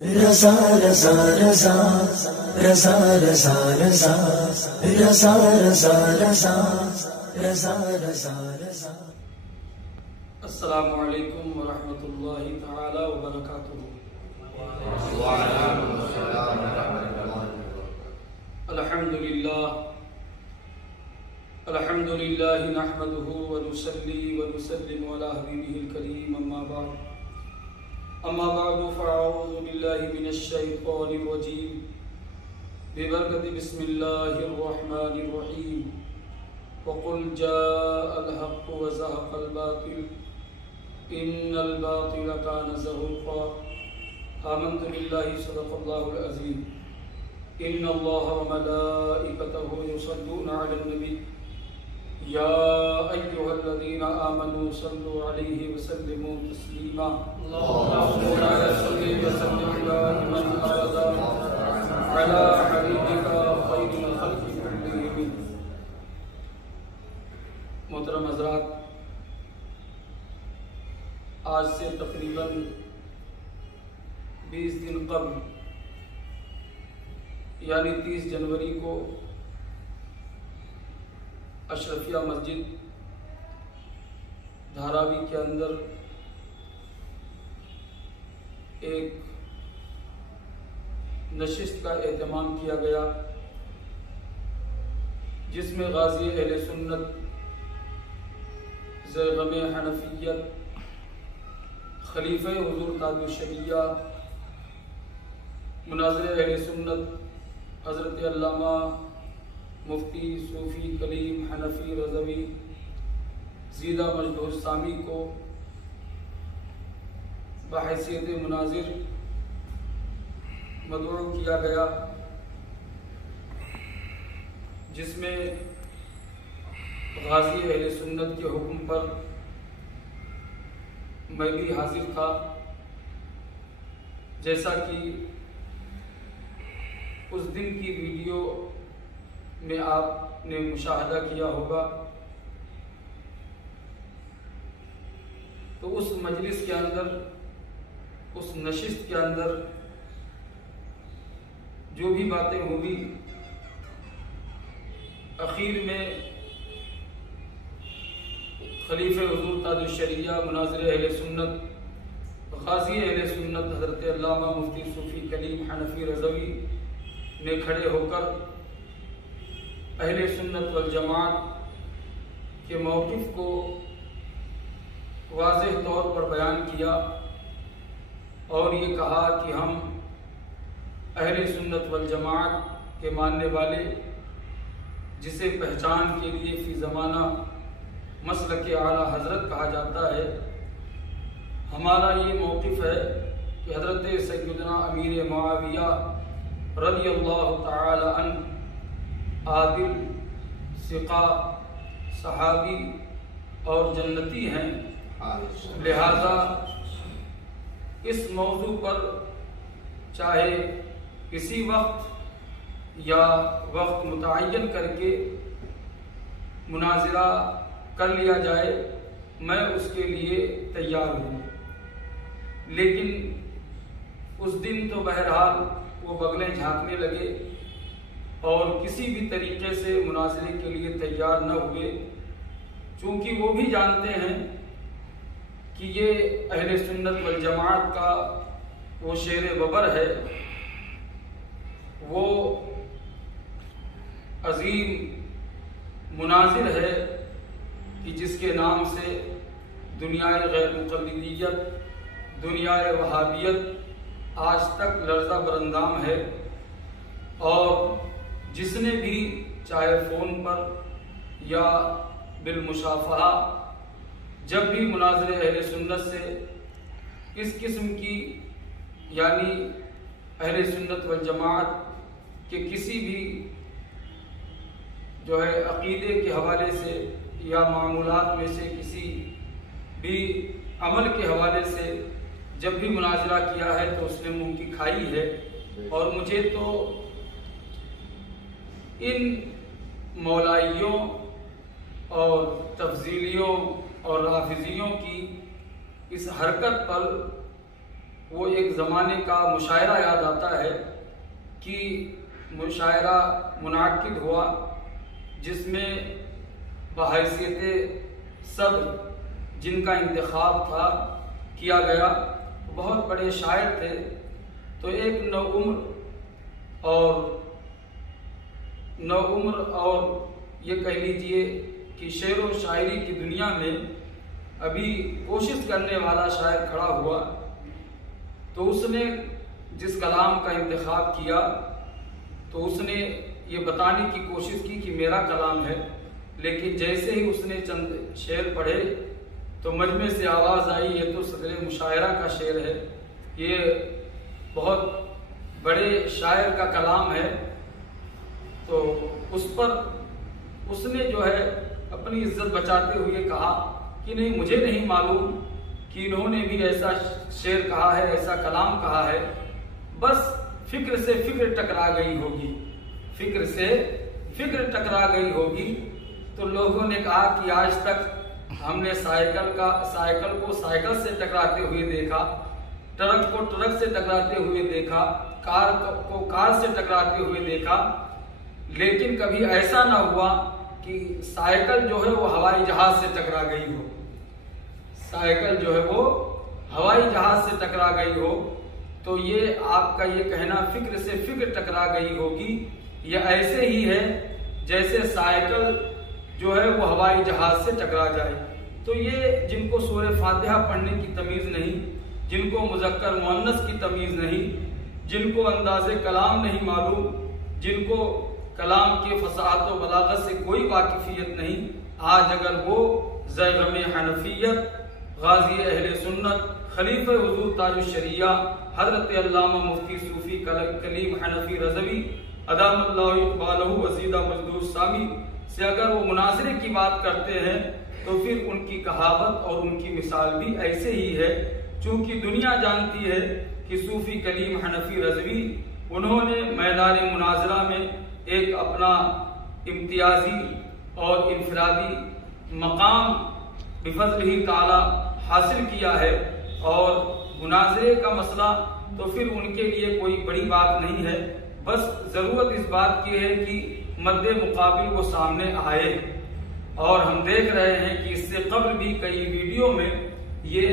رضا رضا رضا رضا رضا رضا رضا رضا رضا رضا رضا رضا. السلام علیکم ورحمۃ اللہ تعالی وبرکاتہ. الحمد للہ نحمده ونصلي ونسلم على حبیبه الکریم. اما بعد فاعوذ باللہ من الشیطان الرجیم ببرکۃ بسم اللہ الرحمن الرحیم. وقل جاء الحق وزهق الباطل ان الباطل كان زهوقا. آمنت باللہ صدق اللہ العظیم. ان اللہ وملائکتہ یصلون علی النبی یا ایھا الذین آمنوا صلوا علیہ وسلموا تسلیما. اللهم صل وسلم دائما ابدا علی حبیبک خیر الخلق کلهم. محترم حضرات، آج سے تقریباً 20 دن قبل یعنی 30 جنوری کو اشرفیہ مسجد دھاراوی کے اندر ایک نشست کا اہتمام کیا گیا، جس میں غازی اہل سنت زیغم حنفیت خلیفہ حضور تاج الشریعہ مناظر اہل سنت حضرت علامہ مفتی صوفی کلیم حنفی رضوی زیدہ مجدہ السامی کو بحیثیت مناظر مدعو کیا گیا، جس میں غازی اہل سنت کے حکم پر میں بھی حاضر تھا. جیسا کہ اس دن کی ویڈیو میں آپ نے مشاہدہ کیا ہوگا، تو اس مجلس کے اندر، اس نشست کے اندر جو بھی باتیں ہوئی، اخیر میں خلیفہ حضور تاج الشریعہ مناظر اہل سنت غازی اہل سنت حضرت علامہ مفتی صوفی کلیم حنفی رضوی نے کھڑے ہو کر اہل سنت والجماعت کے موقف کو واضح طور پر بیان کیا اور یہ کہا کہ ہم اہل سنت والجماعت کے ماننے والے، جسے پہچان کے لیے فی زمانہ مسلک اعلیٰ حضرت کہا جاتا ہے، ہمارا یہ موقف ہے کہ حضرت سیدنا امیر معاویہ رضی اللہ تعالی عنہ عادل، ثقہ، صحابی اور جنتی ہیں. لہذا اس موضوع پر چاہے کسی وقت یا وقت متعین کر کے مناظرہ کر لیا جائے، میں اس کے لیے تیار ہوں. لیکن اس دن تو بہرحال وہ بغلیں جھانکنے لگے اور کسی بھی طریقے سے مناظرے کے لیے تیار نہ ہوئے، چونکہ وہ بھی جانتے ہیں کہ یہ اہل سنت والجماعت کا وہ شیر ببر ہے، وہ عظیم مناظر ہے کہ جس کے نام سے دنیائے غیر مقلدیت، دنیائے وہابیت آج تک لرزہ برندام ہے. اور جس نے بھی چاہے فون پر یا بالمشافہہ جب بھی مناظر اہل سنت سے اس قسم کی یعنی اہل سنت والجماعت کے کسی بھی جو ہے عقیدے کے حوالے سے یا معمولات میں سے کسی بھی عمل کے حوالے سے جب بھی مناظرہ کیا ہے تو اس نے منہ کی کھائی ہے. اور مجھے تو ان مولائیوں اور تفضیلیوں اور رافضیوں کی اس حرکت پر وہ ایک زمانے کا مشاعرہ یاد آتا ہے کہ مشاعرہ منعقد ہوا جس میں بحیثیت صدر جن کا انتخاب تھا کیا گیا، بہت بڑے شاعر تھے، تو ایک نوعمر اور یہ کہہ لیجئے کہ شعر و شاعری کی دنیا میں ابھی کوشش کرنے والا شاعر کھڑا ہوا، تو اس نے جس کلام کا انتخاب کیا تو اس نے یہ بتانے کی کوشش کی کہ میرا کلام ہے، لیکن جیسے ہی اس نے چند شعر پڑھے تو مجمع سے آواز آئی یہ تو صدر مشاعرہ کا شعر ہے، یہ بہت بڑے شاعر کا کلام ہے۔ تو اس پر اس نے جو ہے اپنی عزت بچاتے ہوئے کہا کہ نہیں، مجھے نہیں معلوم کہ انہوں نے بھی ایسا شعر کہا ہے، ایسا کلام کہا ہے، بس فکر سے فکر ٹکرا گئی ہوگی، فکر سے فکر ٹکرا گئی ہوگی۔ تو لوگوں نے کہا کہ آج تک ہم نے سائیکل کو سائیکل سے ٹکراتے ہوئے دیکھا، ٹرک کو ٹرک سے ٹکراتے ہوئے دیکھا، کار کو کار سے ٹکراتے ہوئے دیکھا، لیکن کبھی ایسا نہ ہوا کہ سائیکل جو ہے وہ ہوائی جہاز سے ٹکرا گئی ہو، سائیکل جو ہے وہ ہوائی جہاز سے ٹکرا گئی ہو۔ تو یہ آپ کا یہ کہنا فکر سے فکر ٹکرا گئی ہوگی، یہ ایسے ہی ہے جیسے سائیکل جو ہے وہ ہوائی جہاز سے ٹکرا جائے۔ تو یہ جن کو سورہ فاتحہ پڑھنے کی تمیز نہیں، جن کو مذکر مؤنث کی تمیز نہیں، جن کو انداز کلام نہیں معلوم، جن کو کلام کے فصاحت و بلاغت سے کوئی واقفیت نہیں، آج اگر وہ زیغم حنفیت، غازی اہل سنت، خلیفہ حضور تاج الشریعہ حضرت علامہ مفتی صوفی کلیم حنفی رضوی ادام اللہ اقبالہ وزیدہ مجدور سامی سے اگر وہ مناظرے کی بات کرتے ہیں تو پھر ان کی کہاوت اور ان کی مثال بھی ایسے ہی ہے، چونکہ دنیا جانتی ہے کہ صوفی کلیم حنفی رضوی انہوں نے میدان مناظرہ میں ایک اپنا امتیازی اور انفرادی مقام بفضلہ تعالی حاصل کیا ہے، اور مناظرے کا مسئلہ تو پھر ان کے لیے کوئی بڑی بات نہیں ہے، بس ضرورت اس بات کی ہے کہ مد مقابل وہ سامنے آئے۔ اور ہم دیکھ رہے ہیں کہ اس سے قبل بھی کئی ویڈیو میں یہ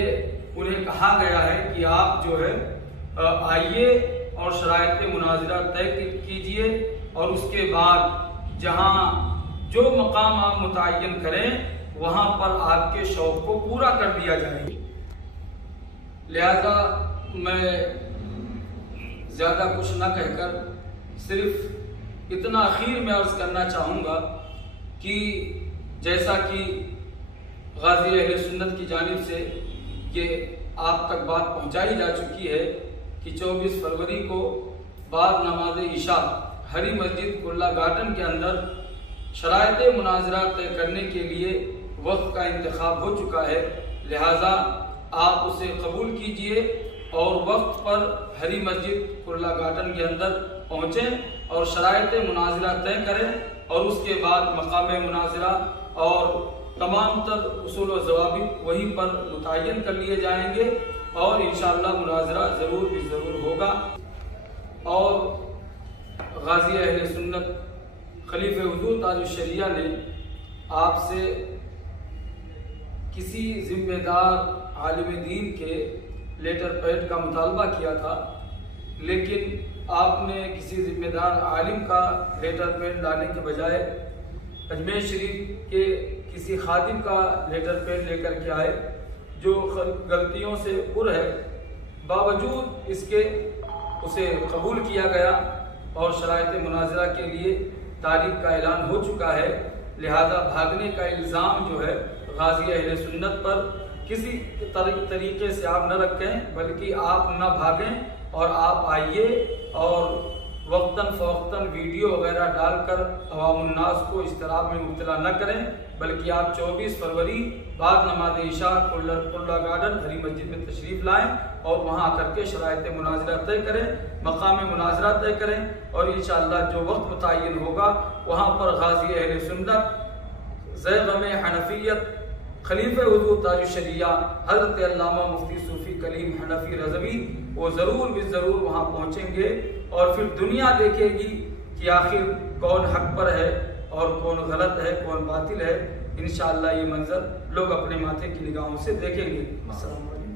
انہیں کہا گیا ہے کہ آپ جو ہے آئیے اور شرائط مناظرہ طے کیجئے، اور اس کے بعد جہاں جو مقام آپ متعین کریں وہاں پر آپ کے شوق کو پورا کر دیا جائے۔ لہذا میں زیادہ کچھ نہ کہہ کر صرف اتنا اخیر میں عرض کرنا چاہوں گا کہ جیسا کہ غازی اہل سنت کی جانب سے یہ آپ تک بات پہنچائی جا چکی ہے کہ 24 فروری کو بعد نماز عشاء ہری مسجد کرلا گارڈن کے اندر شرائط مناظرہ طے کرنے کے لیے وقت کا انتخاب ہو چکا ہے، لہذا آپ اسے قبول کیجئے اور وقت پر ہری مسجد کرلا گارڈن کے اندر پہنچیں اور شرائط مناظرہ طے کریں، اور اس کے بعد مقام مناظرہ اور تمام تر اصول و ضوابط وہیں پر متعین کر لیے جائیں گے، اور انشاءاللہ مناظرہ ضرور بھی ضرور ہوگا۔ اور غازی اہل سنت خلیفہ حضور تاج الشریعہ نے آپ سے کسی ذمہ دار عالم دین کے لیٹر پیڈ کا مطالبہ کیا تھا، لیکن آپ نے کسی ذمہ دار عالم کا لیٹر پیڈ لانے کے بجائے اجمیر شریف کے کسی خادم کا لیٹر پیڈ لے کر کے آئے جو غلطیوں سے پر ہے، باوجود اس کے اسے قبول کیا گیا اور شرائط مناظرہ کے لیے تاریخ کا اعلان ہو چکا ہے۔ لہذا بھاگنے کا الزام جو ہے غازی اہل سنت پر کسی طریقے سے آپ نہ رکھیں، بلکہ آپ نہ بھاگیں اور آپ آئیے اور وقتاً فوقتاً ویڈیو وغیرہ ڈال کر عوام الناس کو اضطراب میں مبتلا نہ کریں، بلکہ آپ 24 فروری بعد نماز عشاء کرلا گارڈن ہری مسجد میں تشریف لائیں اور وہاں آ کر کے شرائط مناظرہ طے کریں، مقام مناظرہ طے کریں، اور انشاءاللہ جو وقت متعین ہوگا وہاں پر غازی اہل سنت زیغم حنفیت خلیفہ حضور تاج الشریعہ حضرت علامہ مفتی صوفی کلیم حنفی رضوی وہ ضرور بھی ضرور وہاں پہنچیں گے، اور پھر دنیا دیکھے گی کہ آخر کون حق پر ہے اور کون غلط ہے، کون باطل ہے۔ انشاءاللہ یہ منظر لوگ اپنے ماتھے کی نگاہوں سے دیکھیں گے۔ السلام علیکم۔